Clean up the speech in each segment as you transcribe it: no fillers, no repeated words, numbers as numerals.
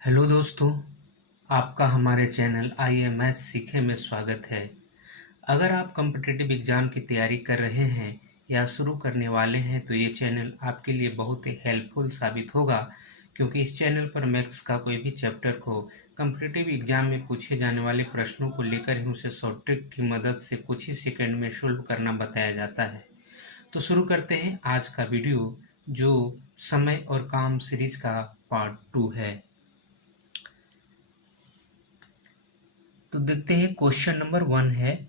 Hello दोस्तों, आपका हमारे चैनल IMS सीखे में स्वागत है। अगर आप कॉम्पिटिटिव एग्ज़ाम की तैयारी कर रहे हैं या शुरू करने वाले हैं तो ये चैनल आपके लिए बहुत ही हेल्पफुल साबित होगा, क्योंकि इस चैनल पर मैथ्स का कोई भी चैप्टर को कॉम्पिटिटिव एग्ज़ाम में पूछे जाने वाले प्रश्नों को लेकर ही उसे शॉर्ट ट्रिक की मदद से कुछ ही सेकंड में सॉल्व करना बताया जाता है। तो शुरू करते हैं आज का वीडियो, जो समय और काम सीरीज का पार्ट 2 है। तो देखते हैं, क्वेश्चन नंबर 1 है,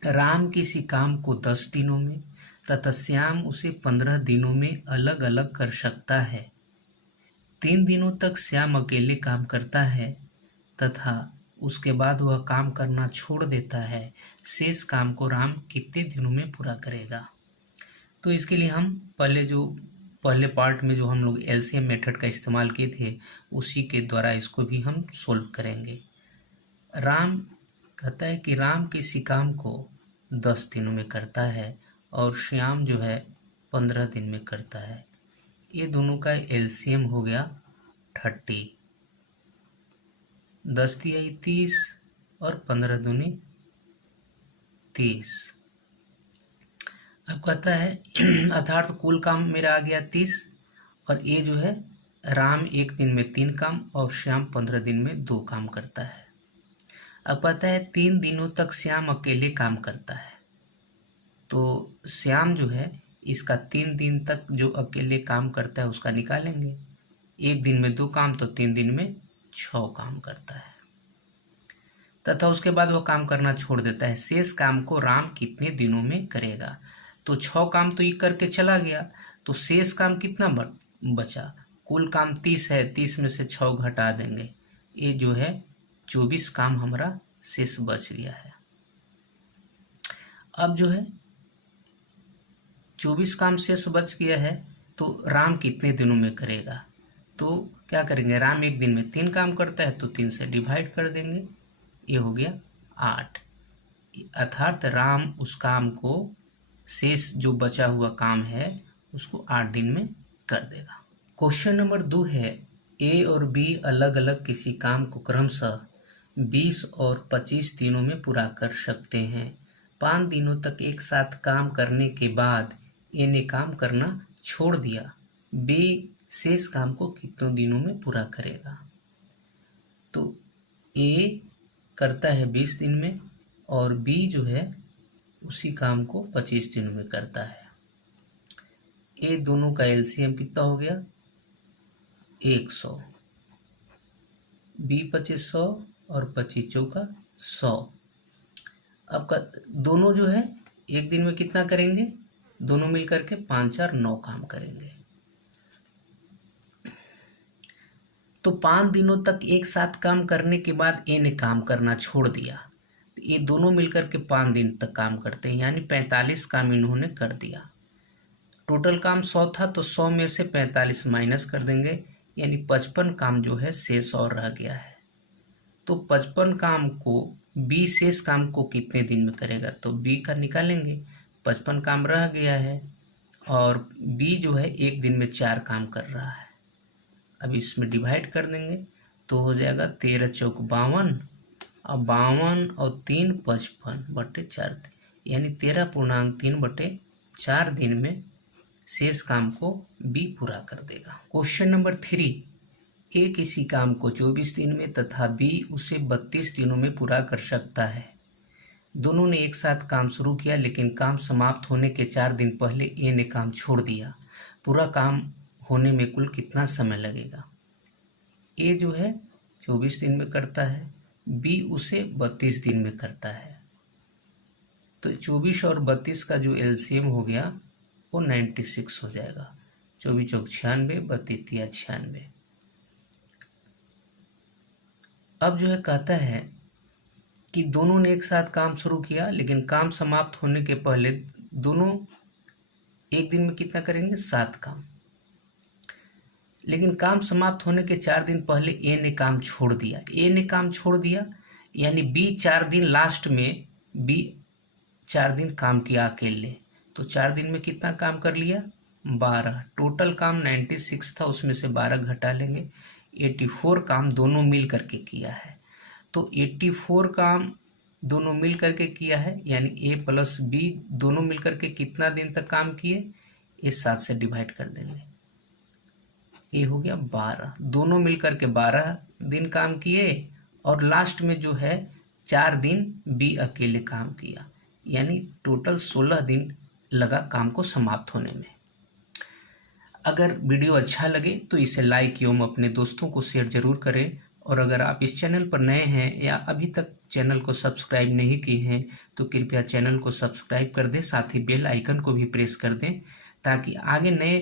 राम किसी काम को 10 दिनों में तथा श्याम उसे 15 दिनों में अलग अलग कर सकता है। 3 दिनों तक श्याम अकेले काम करता है तथा उसके बाद वह काम करना छोड़ देता है। शेष काम को राम कितने दिनों में पूरा करेगा? तो इसके लिए हम पहले पार्ट में जो हम लोग LCM मेथड का इस्तेमाल किए थे, उसी के द्वारा इसको भी हम सोल्व करेंगे। राम कहता है कि राम किसी काम को 10 दिनों में करता है और श्याम जो है 15 दिन में करता है। ये दोनों का LCM हो गया 30। 10 दिया 30 और 15 दूनी 30। अब कहता है अर्थात कुल काम मेरा आ गया 30, और ये जो है राम एक दिन में 3 काम और श्याम 15 दिन में 2 काम करता है। अब पता है 3 दिनों तक श्याम अकेले काम करता है, तो श्याम जो है इसका 3 दिन तक जो अकेले काम करता है उसका निकालेंगे। एक दिन में 2 काम तो 3 दिन में 6 काम करता है, तथा उसके बाद वह काम करना छोड़ देता है। शेष काम को राम कितने दिनों में करेगा? तो 6 काम तो ये करके चला गया, तो शेष काम कितना बचा? कुल काम 30 है, 30 में से 6 घटा देंगे, ये जो है 24 काम हमारा शेष बच गया है। अब जो है 24 काम शेष बच गया है, तो राम कितने दिनों में करेगा? तो क्या करेंगे, राम एक दिन में 3 काम करता है तो 3 से डिवाइड कर देंगे, ये हो गया 8। अर्थात राम उस काम को, शेष जो बचा हुआ काम है उसको 8 दिन में कर देगा। क्वेश्चन नंबर 2 है, A और B अलग अलग किसी काम को क्रमशः 20 और 25 दिनों में पूरा कर सकते हैं। 5 दिनों तक एक साथ काम करने के बाद A ने काम करना छोड़ दिया। B शेष काम को कितने दिनों में पूरा करेगा? तो A करता है 20 दिन में और B जो है उसी काम को 25 दिनों में करता है। ये दोनों का LCM कितना हो गया? 100। B 2500 और 25 चौका 100। अब का दोनों जो है एक दिन में कितना करेंगे? दोनों मिलकर के 5 4 9 काम करेंगे। तो 5 दिनों तक एक साथ काम करने के बाद ए ने काम करना छोड़ दिया, तो ये दोनों मिलकर के 5 दिन तक काम करते हैं, यानी 45 काम इन्होंने कर दिया। टोटल काम 100 था, तो 100 में से 45 माइनस कर देंगे, यानी 55 काम जो है शेष और रह गया है। तो 55 काम को B शेष काम को कितने दिन में करेगा? तो B का निकालेंगे, 55 काम रह गया है और B जो है एक दिन में 4 काम कर रहा है। अब इसमें डिवाइड कर देंगे तो हो जाएगा 13 चौक 52, और 52 और 3 55/4, यानी 13.3/4 दिन में शेष काम को B पूरा कर देगा। क्वेश्चन नंबर 3, A किसी काम को 24 दिन में तथा B उसे 32 दिनों में पूरा कर सकता है। दोनों ने एक साथ काम शुरू किया, लेकिन काम समाप्त होने के 4 दिन पहले A ने काम छोड़ दिया। पूरा काम होने में कुल कितना समय लगेगा? A जो है 24 दिन में करता है, B उसे 32 दिन में करता है, तो 24 और 32 का जो LCM हो गया वो 96 हो जाएगा। 24 चौक 96, 32 तिया 96। अब जो है कहता है कि दोनों ने एक साथ काम शुरू किया, लेकिन काम समाप्त होने के पहले दोनों एक दिन में कितना करेंगे? 7 काम। लेकिन काम समाप्त होने के 4 दिन पहले A ने काम छोड़ दिया। A ने काम छोड़ दिया, यानी B 4 दिन, लास्ट में B 4 दिन काम किया अकेले, तो 4 दिन में कितना काम कर लिया? 12। टोटल काम 96 था, उसमें से 12 घटा लेंगे, 84 काम दोनों मिल करके किया है। तो 84 काम दोनों मिल करके किया है, यानी ए प्लस बी दोनों मिल करके कितना दिन तक काम किए, इस 7 से डिवाइड कर देंगे। ये हो गया 12, दोनों मिल करके 12 दिन काम किए, और लास्ट में जो है 4 दिन बी अकेले काम किया, यानी टोटल 16 दिन लगा काम को समाप्त होने में। अगर वीडियो अच्छा लगे तो इसे लाइक एवं अपने दोस्तों को शेयर जरूर करें, और अगर आप इस चैनल पर नए हैं या अभी तक चैनल को सब्सक्राइब नहीं किए हैं तो कृपया चैनल को सब्सक्राइब कर दें, साथ ही बेल आइकन को भी प्रेस कर दें ताकि आगे नए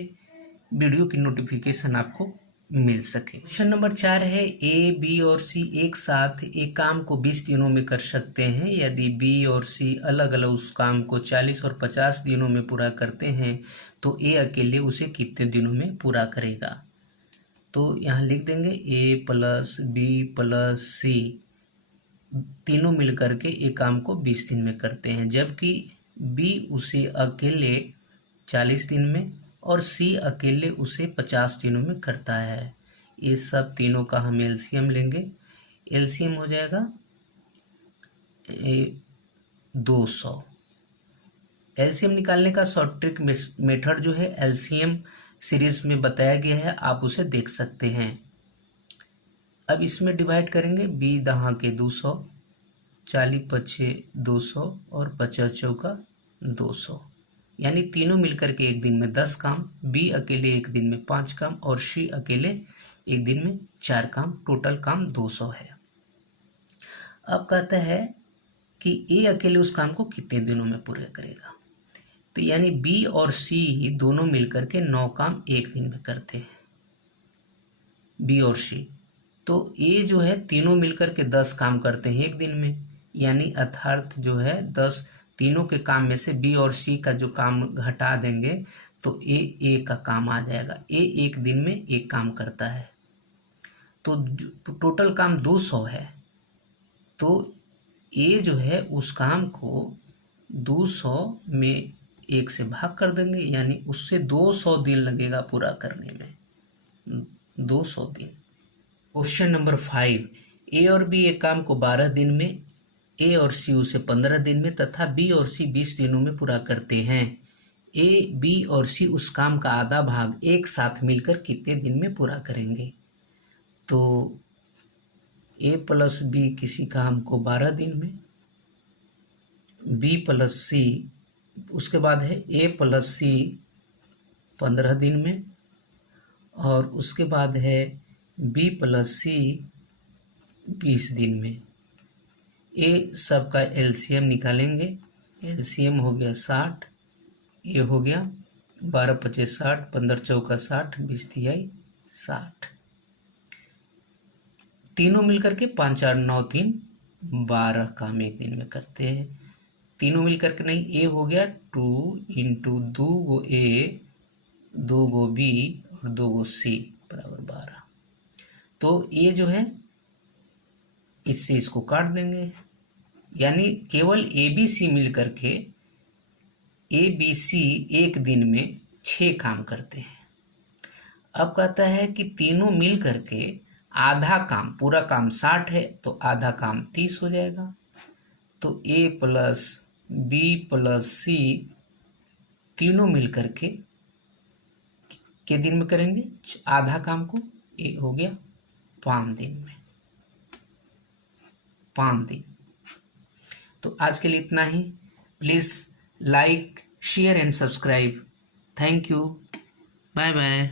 वीडियो की नोटिफिकेशन आपको मिल सके। क्वेश्चन नंबर 4 है, ए बी और सी एक साथ एक काम को 20 दिनों में कर सकते हैं। यदि बी और सी अलग अलग उस काम को 40 और 50 दिनों में पूरा करते हैं तो ए अकेले उसे कितने दिनों में पूरा करेगा। तो यहाँ लिख देंगे ए प्लस बी प्लस सी तीनों मिलकर के एक काम को 20 दिन में करते हैं, जबकि बी उसे अकेले 40 दिन में और सी अकेले उसे 50 दिनों में करता है। ये सब तीनों का हम एलसीएम लेंगे। एलसीएम हो जाएगा 200। एलसीएम निकालने का शॉर्ट ट्रिक मेथड जो है एलसीएम सीरीज में बताया गया है, आप उसे देख सकते हैं। अब इसमें डिवाइड करेंगे, बी दहाँ के 200, 40 पछे 200 और 50 चौका 200, यानी तीनों मिलकर के एक दिन में 10 काम, बी अकेले एक दिन में 5 काम और सी अकेले एक दिन में 4 काम, टोटल काम 200 है। अब कहता है कि ए अकेले उस काम को कितने दिनों में पूरा करेगा। तो यानी बी और सी दोनों मिलकर के 9 काम एक दिन में करते हैं, बी और सी। तो ए जो है तीनों मिलकर के 10 काम करते हैं एक दिन में, यानी अर्थात जो है 10 तीनों के काम में से बी और सी का जो काम घटा देंगे तो ए का काम आ जाएगा। ए एक दिन में एक काम करता है, तो टोटल काम 200 है। तो ए जो है उस काम को 200 में 1 से भाग कर देंगे, यानी उससे 200 दिन लगेगा पूरा करने में, 200 दिन। क्वेश्चन नंबर 5, ए और बी एक काम को 12 दिन में, ए और सी उसे 15 दिन में तथा बी और सी 20 दिनों में पूरा करते हैं। ए बी और सी उस काम का आधा भाग एक साथ मिलकर कितने दिन में पूरा करेंगे। तो ए प्लस बी किसी काम को 12 दिन में, बी प्लस सी, उसके बाद है ए प्लस सी 15 दिन में, और उसके बाद है बी प्लस सी 20 दिन में। ए सब का एलसीएम निकालेंगे, एलसीएम हो गया 60, ये हो गया 12 पचे 60, 15 चौका 60, 20 तिहाई 60, तीनों मिलकर के 5 8 9 3 12 काम एक दिन में करते हैं। तीनों मिलकर के नहीं, ए हो गया 2 इंटू 2 गो ए 2 गो बी और 2 गो सी बराबर 12। तो ए जो है इससे इसको काट देंगे, यानी केवल ए बी सी मिल करके ए बी सी एक दिन में 6 काम करते हैं। अब कहता है कि तीनों मिल करके आधा काम, पूरा काम 60 है तो आधा काम 30 हो जाएगा। तो ए प्लस बी प्लस सी तीनों मिल करके के दिन में करेंगे आधा काम को, ये हो गया 5 दिन में, 5 दिन। तो आज के लिए इतना ही। Please like share and subscribe. Thank you, bye bye.